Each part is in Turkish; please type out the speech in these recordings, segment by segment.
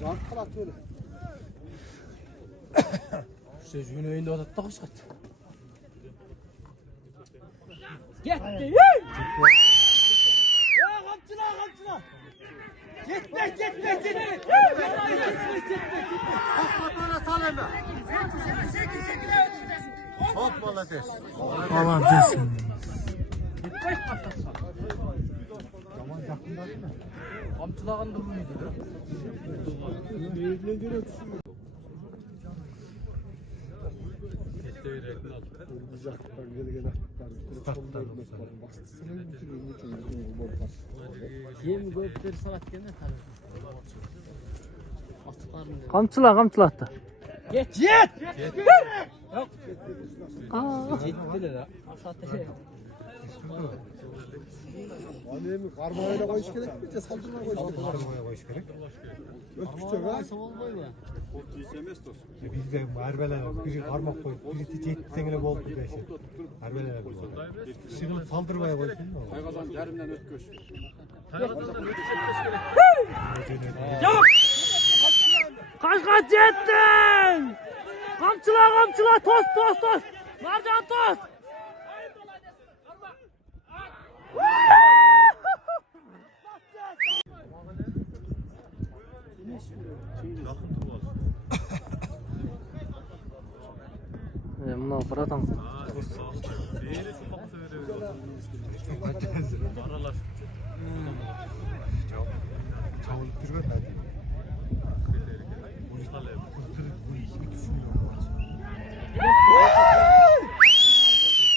Жарып қалады өре. Şey gün oyunda odadı da kuşkat. Gitti. Ya kamçıla. Gitme. Bana salın da. Hop malates. Aman desin. Aman yakında değil mi? Kamçılağın durumu neydi? Neyine göre düşünüyor? Uzaktan gelgen aktar. Yem gökleri salat gene tabii. Kamçıla hatta. Yet. Yok. Yettiler ha. Annemi karmayla koyuş gerek mi? Saldırmaya koyuş gerek. Karmaya koyuş gerek. Öpüşecek ha. Biz de harbeler biri karmak koyup biri teçetsen oldu beşi. Harbeler bu. Şimdi saldırmaya koysun mu? Kaygadan yerimden öpköş. Yok. Kaç yettin. Kamçıla toz. Marcan toz. Bunlar buradan. Çavulup duruyor ben.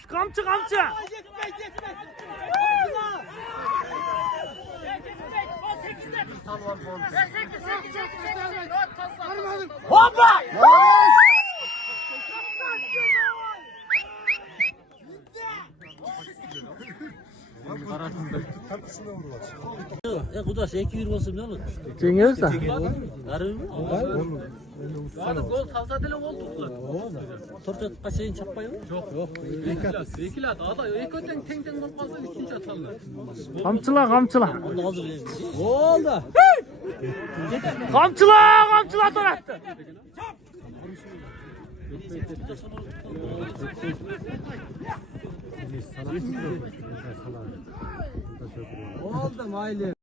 Kamçı. Hoppa! Ya kudaş 2 olsun ne olur? Cengiz de. Arı mı? Hadi gol salsa dile oldu. Torta şeyin çapayı mı? Yok. İki at. Ada ilk öten tengden gol kaldı 3. atarlar. Kamçıla. Onu hazır verin. Oldu. Kamçıla torattı. Oldu maile.